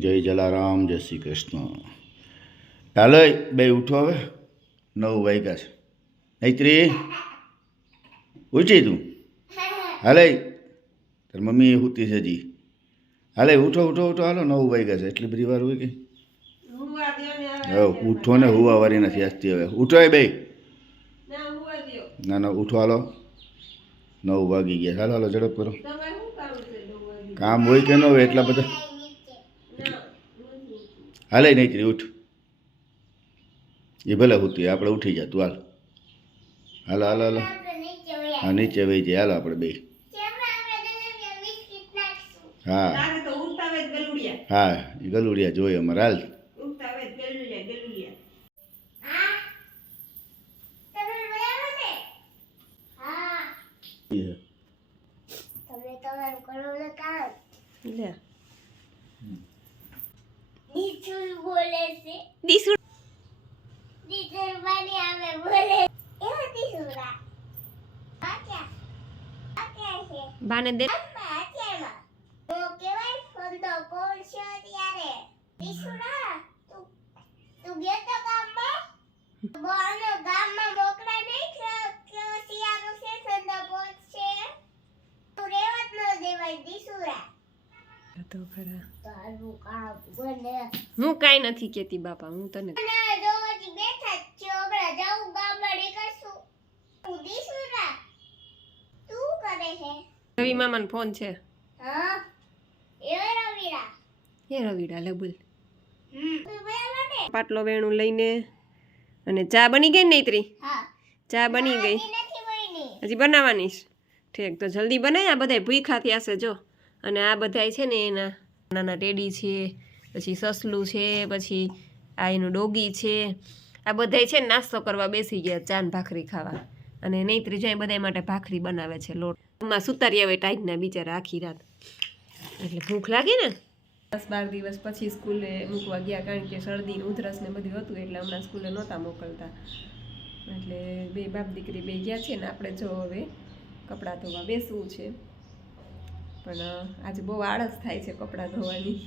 જય જલારામ જય શ્રી કૃષ્ણ. ચાલો બે ઉઠો હવે. નવ વાગ્યા છે. નૈત્રી ઉઠી તું? હાલે. તાર મમ્મી સૂતી છે જી હાલે ઉઠો ઉઠો ઉઠો. હાલો નવ વાગ્યા છે. એટલી બધી વાર હોય કે? હવે ઉઠો ને હુવા વારી નથી આજથી હવે. ઉઠો એ બે. ના ના ઉઠો હાલો. નવ વાગી ગયા. હાલો હાલો ઝડપ કરો. કામ હોય કે ન હોય એટલા બધા હાલે નહીં ઉઠ. એ ભલે ઉઠી આપણે ઉઠી જા તું હાલ. હાલો હાલો હાલો. હા નીચે વહી જાય. હાલો આપણે બે. હા. હા એ ગલુડિયા જોઈએ અમારે. હાલ. ઉઠતા નીચું બોલે છે. દીસુ નીચું બની આવે બોલે. એવા દીસુરા આક્યા આક્યા છે? બાને દે અમ્મા આક્યામાં તો કેવાય તો કોણ છે ત્યારે દીસુરા તું તું ગયો તો ગામમાં? બોનો ગામમાં મોકરા નહીં કે કે શિયાળો છે પોત છે. તું રેવત ન દેવાય દીસુરા તો ખરા. હું કાંઈ નથી કેતી બાપા હું તને રવિ મામાનો ફોન છે. એ રવિડા લે બોલ. પાટલો વેણું લઈને અને ચા બની ગઈ ને નૈત્રી? ચા બની ગઈ. હજી બનાવવાની ઠીક તો જલ્દી બનાય આ બધાય ભૂખા થયા છે જો. અને આ બધાય છે ને એના નાના ટેડી છે, પછી સસલું છે, પછી આ એનું ડોગી છે. આ બધાય છે ને નાસ્તો કરવા બેસી ગયા ચાન ભાખરી ખાવા. અને નહીં ત્રીજા એ બધાય માટે ભાખરી બનાવે છે લોટ. એમાં સુતારી આવે ટાઈટના બિચારા આખી રાત. એટલે ભૂખ લાગે ને? દસ બાર દિવસ પછી સ્કૂલે મૂકવા ગયા કારણ કે શરદી ઉધરસ ને બધું હતું એટલે હમણાં સ્કૂલે નહોતા મોકલતા. એટલે બે બાપ દીકરી બે ગયા છે ને આપણે જો હવે કપડાં ધોવા બેસવું છે. પણ આજે બહુ આળસ થાય છે કપડાં ધોવાની.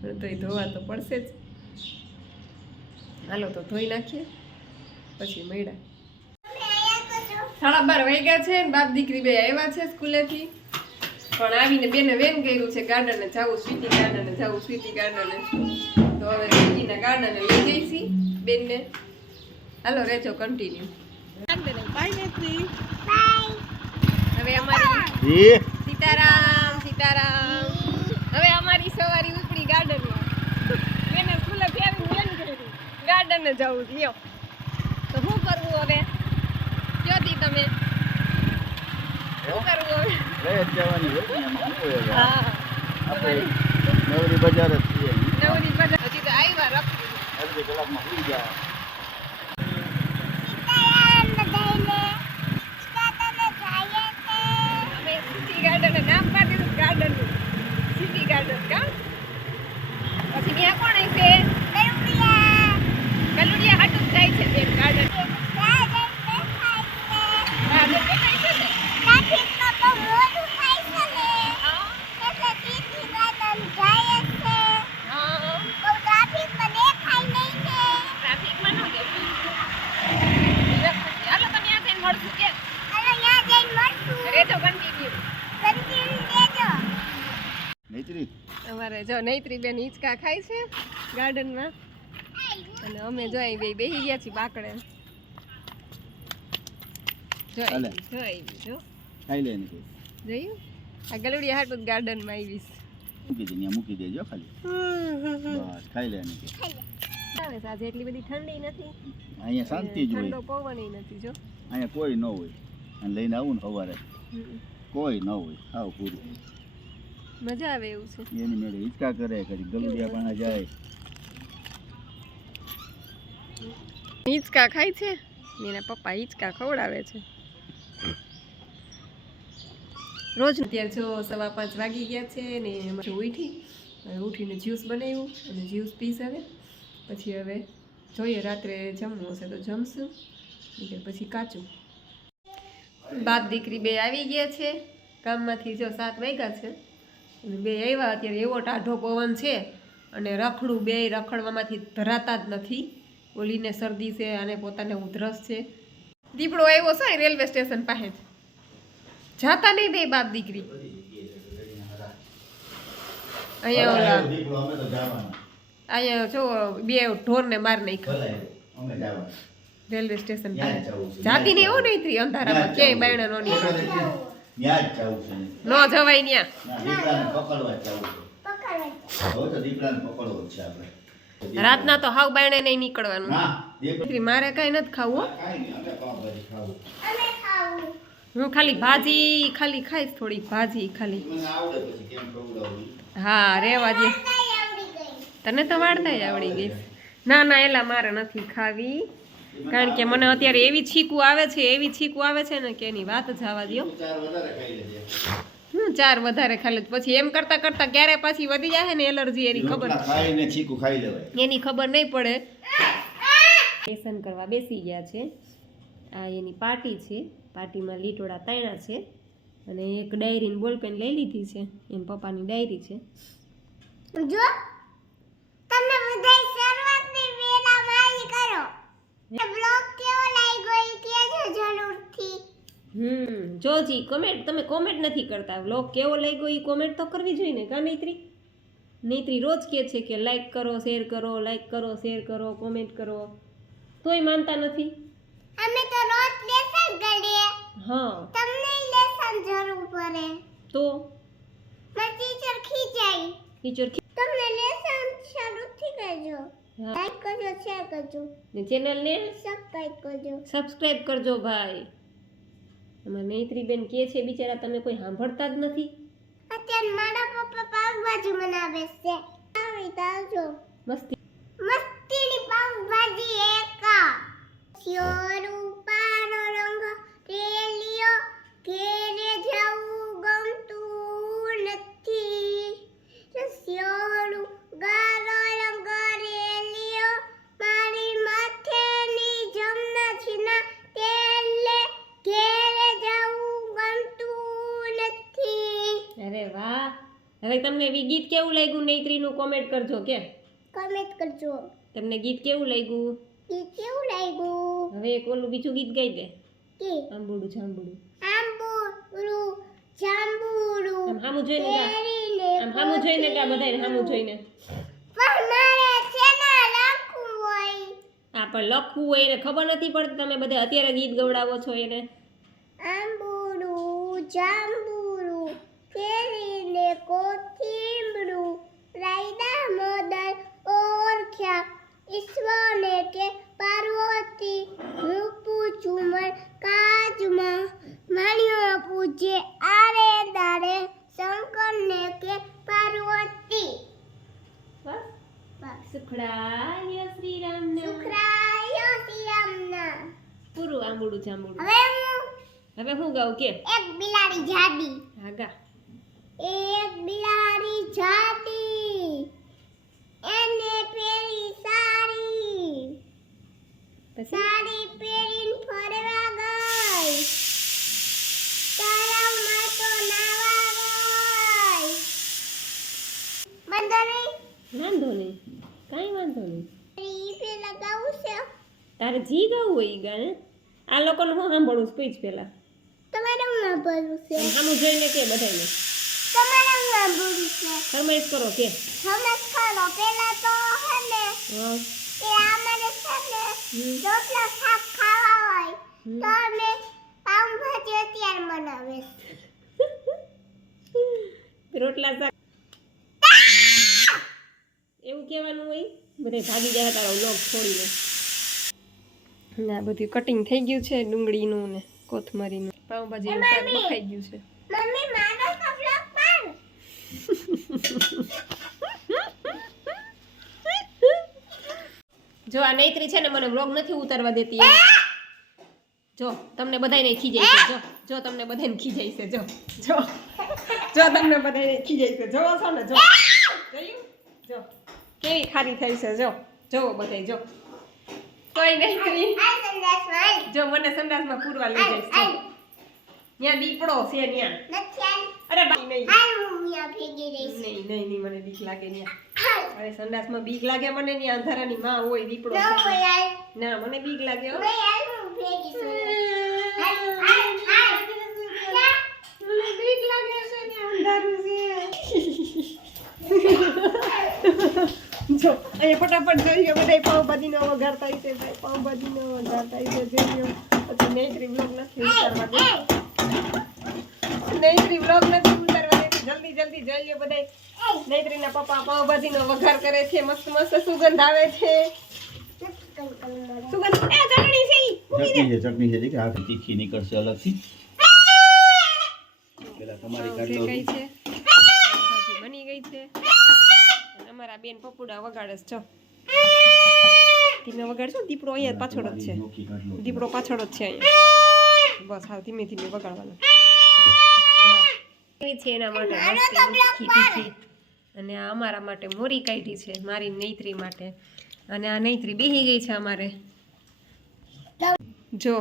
પણ તોય ધોવા તો પડશે જ. હાલો તો ધોઈ નાખીએ પછી મળ્યા. સાડા બાર વાગ્યા છે ને બાપ દીકરી બે આવ્યા છે સ્કૂલેથી. પણ આવીને બેને વેન કર્યું છે ગાર્ડને જવું સ્વીટી ગાર્ડને જવું સ્વીટી ગાર્ડને. તો હવે સ્વીટીના ગાર્ડને લઈ જઈશી બેનને. હાલો રેજો કન્ટિન્યુ હવે અમારી સીતારામ. સીતારામ. હવે અમારી સવારી ઉપડી ગાર્ડનમાં. એને સ્કૂલે ફેરવી વેન કર્યું ગાર્ડને જવું છે લ્યો. તો શું કરવું હવે? ક્યોથી તમે? શું કરવું હવે? જવાની હોય? હા. નવરી બજાર જ છીએ. નવરી બજાર. હજી તો આવ્યા રખડી. અડધી કલાકમાં જાય અમે સિટી ગાર્ડન નામ પાડી દીધું ગાર્ડનનું સિટી ગાર્ડન કા પછી ત્યાં કોણ છે કલુડિયા હાટું જ જાય છે બેન ગાર્ડન ગાર્ડન દેખાય છે ને હા હા ટ્રાફિકમાં ન જવું હાલો તમે ત્યાં જઈને મળશું કે રેજો કન્ટિન્યુ નૈત્રી અમારે જો નૈત્રી બેન હિંચકા ખાય છે ગાર્ડનમાં. અને અમે જો અહીં બે બેસી ગયા છીએ બાકડે. જો હાલે. જો ખાઈ લે જોયું? આ ગલુડિયા હાટું ગાર્ડનમાં આવીશ મૂકી દે મૂકી દેજો ખાલી. બસ ખાઈ લે આવે આજે એટલી બધી ઠંડી નથી. અહીંયા શાંતિ જ હોય. પવન નથી જો. અહીંયા કોઈ ન હોય. અને લઈને આવું ને સવારે. કોઈ ન હોય. આવ પૂરું. મજા આવે એવું છે. એની મેળે હિંચકા કરે કરી ગલુડિયા પાણા જાય. હિચકા ખાય છે? એના પપ્પા હિંચકા ખવડાવે છે. રોજ અત્યારે જો સવા પાંચ વાગી ગયા છે ને એમાં ઉઠી ઉઠીને જ્યુસ બનાવ્યું અને જ્યુસ પીસ હવે. પછી હવે જોઈએ રાત્રે જમવું હશે તો જમશું. પછી કાચું. બાપ દીકરી બે આવી ગયા છે. કામમાંથી જો સાત વાગ્યા છે. અને બે આવ્યા અત્યારે એવો ટાઢો પવન છે અને રખડું બે રખડવામાંથી ધરાતા જ નથી. ઓલીને શરદી છે અને પોતાને ઉધરસ છે. દીપડો આવ્યો છે રેલવે સ્ટેશન પાસે. જાતા નહીં બે બાપ દીકરી. અહીંયા ઓલા અહીંયા જો બે ઢોરને માર નાખ્યા. રેલવે સ્ટેશન પાસે. જ. જાતી નહીં એવું નહીં થઈ અંધારામાં ક્યાંય બાયણા નો નીકળે ત્યાં જ જવું છે. ન જવાય ત્યાં દીપડાને પકડવા જવું છે. હવે તો દીપડાને પકડવો જ છે આપણે. રાતના તો હાવ બાયણે નહીં નીકળવાનું. ના દીકરી મારે કાંઈ નથી ખાવું હો. કાંઈ નહીં અમે પાવભાજી ખાવું? અમે ખાવું. હું ખાલી ભાજી ખાલી ખાઈશ થોડી ભાજી ખાલી. મને આવડે પછી કેમ ખવડાવવું હા રેવા દે. તને તો વાળતા આવડી ગઈ. ના ના એલા મારે નથી ખાવી. કારણ કે મને અત્યારે એવી છીકું આવે છે એવી છીકું આવે છે ને કે એની વાત જ આવવા વધારે હું ચાર વધારે ખાલી પછી એમ કરતા કરતા ક્યારે પાછી વધી જાય ને એલર્જી એની ખબર રોટલા ખાઈ લેવાય. એની ખબર નહીં પડે. લેસન કરવા બેસી ગયા છે. આ એની પાર્ટી છે. પાર્ટીમાં લીટોડા તાણ્યા છે. અને એક ડાયરીની બોલપેન લઈ લીધી છે. એમ પપ્પાની ડાયરી છે. જો તમને બધાય શરૂઆતની વેલા મારી કરો બ્લોગ કેવો લાગ્યો ઈ કહેજો જરૂરથી હમ જોજી કોમેન્ટ તમે કોમેન્ટ નથી કરતા. વ્લોગ કેવો લાગ્યો એ કોમેન્ટ તો કરવી જોઈએ ને કા નૈત્રી નૈત્રી રોજ કહે છે કે લાઈક કરો શેર કરો લાઈક કરો શેર કરો કોમેન્ટ કરો. તોય માનતા નથી? અમે તો રોજ લેસન કરીએ. હા. તમને લેસન જરૂર પડે. તો? મારી ટીચર ખીજાય ટીચર તમને લેસન શરૂથી કરજો હા. લાઈક કરજો શેર કરજો. ને ચેનલને સબસ્ક્રાઇબ કરજો. સબસ્ક્રાઇબ કરજો ભાઈ. આમાં નૈત્રીબેન કે છે બિચારા તમે કોઈ સાંભળતા જ નથી. અત્યારે મારા પપ્પા પાવભાજી બનાવે છે. આવી તાજો મસ્તી. મસ્તીની પાવભાજી એક તમને ગીત કેવું લાગ્યું? નૈત્રીનું કોમેન્ટ કરજો કે? કોમેન્ટ કરજો. તમને ગીત કેવું લાગ્યું? ગીત કેવું લાગ્યું? હવે એક ઓલું બીજું ગીત ગાઈ દે. કે? આંબુડું જાંબુડું. આંબુડું જાંબુડું. આમ સામું જોઈને ગા. આમ સામું જોઈને ગા બધાય હામું જોઈને. પણ મારે શેના લખવું હોય? આ પણ લખવું હોય એને ખબર નથી પડતી. તમે બધા અત્યારે ગીત ગવડાવો છો એને. આંબુરું જાંબુરું કેરીને કોથીમરું રાયડા મોદર ઓરખ્યા ઈશ્વરને કે પાર્વતી હું પૂછું મર કાજમાં. માણ્યો પૂજે આરે દારે શંકરને કે પાર્વતી? બસ. બસ. સુખડાય શ્રી સુખરાયો પૂરું આંબુડું જાંબુડું. હવે હું? હવે હું ગાઉં કે? એક બિલાડી જાડી. હા ગા. એક બિલાડી જાતી એને પેરી પછી? સાડી પહેરીને ફરવા ગઈ. તળાવમાં તો નાવા ગઈ. વાંધો નહીં? વાંધો નહીં. કાંઈ વાંધો નહીં. પેલા ગાવું છે? તારે જી ગાવું હોય ઈ ગાને? આ લોકોને હું સાંભળું સ્પીચ પહેલાં તમારે હું સાંભળવું છે? સામું જોઈને કે બધાને ફરમાઈશ કરો કે. ફરમાઈશ કરો. પેલા તો હે ને કે અમારે છે ને. રોટલા શાક ખાવા હોય તો અમે પાઉંભાજી અત્યારે બનાવે રોટલા શાક. એવું કહેવાનું હોય? બધે ભાગી જાય તારો લોક છોડીને. ના બધું કટિંગ થઈ ગયું છે ડુંગળીનું ને કોથમરીનું. પાઉંભાજીનું શાક. બફાઈ ગયું છે મમ્મી મારો તો બ્લોગ પાડ જો આ નૈત્રી છે ને મને વ્લોગ નથી ઉતારવા દેતી જો તમને બધાને ખીજાય છે. જો જો તમને બધાને ખીજાય છે. જો જો. જો તમને બધાને ખીજાય છે. જોવો છો ને જો. જોયું? જો. કેવી ખારી થઈ છે જો. જોવો બધાય જો. કોઈ ભાઈ જો મને સંડાસમાં પૂરવા લઈ જાય છે ત્યાં દીપડો છે ત્યાં નથી અરે બાઈ નહીં. નહીં નહીં નહીં મને બીક લાગે ત્યાં અરે સંડાસમાં બીક લાગે મને ની અંધારાની માં હોય દીપડો ન ના મને બીક લાગે હો. બીક લાગે છે ને અંધારું છે. જો અહીંયા ફટાફટ જોઈએ બધા પાવભાજીનો વઘાર થાય છે ભાઈ પાવભાજીનો વઘાર થાય છે જોઈએ. પછી નેત્રી બ્લોગ નથી ઉતારવા દે. નેત્રી બ્લોગ નથી જલ્દી જલ્દી જોઈએ બધાય. નૈત્રીના પપ્પા પાવભાજીનો વઘાર કરે છે મસ્ત મસ્ત સુગંધ આવે છે. સુગંધ એ ચટણી છે ચટણી છે ચટણી છે દેખે આખી તીખી નીકળશે અલગથી. પેલા તમારી કાઢ કઈ છે. બની ગઈ છે. અમારા બેન પપુડા વગાડે છે ધીમે વગાડશો દીપડો અહીંયા પાછળ જ છે. દીપડો પાછળ જ છે અહીંયા. બસ હા ધીમે ધીમે વગાડવાનો. એવી છે એના માટે અને આ અમારા માટે મોરી કાઢી છે મારી નૈત્રી માટે. અને આ નૈત્રી બેહી ગઈ છે અમારે. જો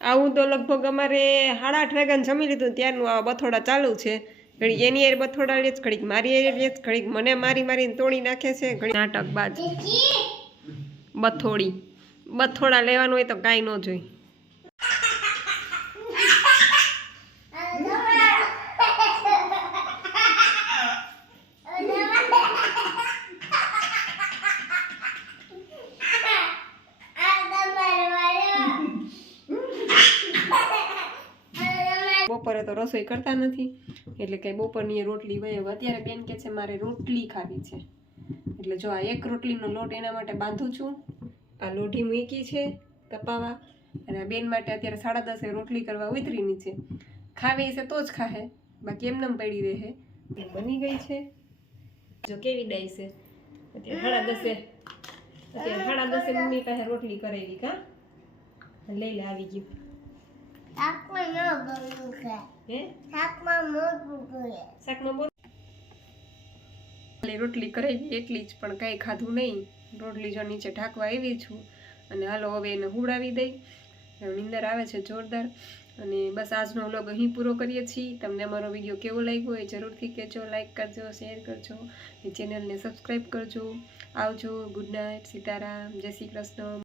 આવું તો લગભગ અમારે સાડા આઠ વાગ્યાને જમી લીધું ત્યારનું આ બથોડા ચાલુ છે. ઘડી એની એર બથોડા લે ઘડીક મારી એર લે ઘડીક મને મારી મારીને તોડી નાખે છે ઘડી નાટક બાદ. બથોડી. બથોડા લેવાનું હોય તો કાંઈ ન જોઈ. રસોઈ કરતા નથી. એટલે કે બપોરની એ રોટલી હોય અત્યારે બેન કે છે મારે રોટલી ખાવી છે. એટલે જો આ એક રોટલીનો લોટ એના માટે બાંધું છું, આ લોઢી મૂકી છે તપાવા અને આ બેન માટે અત્યારે સાડા દસે રોટલી કરવા ઉતરીની છે. ખાવી છે તો જ ખાહે, બાકી એમને પડી રહે. બની ગઈ છે. જો કેવી ડાઈ છે. સાડા દસે, અત્યારે સાડા દસે મમ્મી પાસે રોટલી કરાવી કા? લઈ લે આવી ગયું. હે શાકમાં મોટું જોઈએ શાકમાં બોલ રોટલી કરાવી એટલી જ પણ કાંઈ ખાધું નહીં. રોટલી જો નીચે ઢાંકવા આવી છું અને હાલો હવે એને હુડાવી દઈ. નિંદર આવે છે જોરદાર. અને બસ આજનો વ્લોગ અહીં પૂરો કરીએ છીએ. તમને અમારો વીડિયો કેવો લાગ્યો એ જરૂરથી કહેજો લાઈક કરજો શેર કરજો એ ચેનલને સબસ્ક્રાઈબ કરજો. આવજો ગુડ નાઇટ સીતારામ જય શ્રી કૃષ્ણ.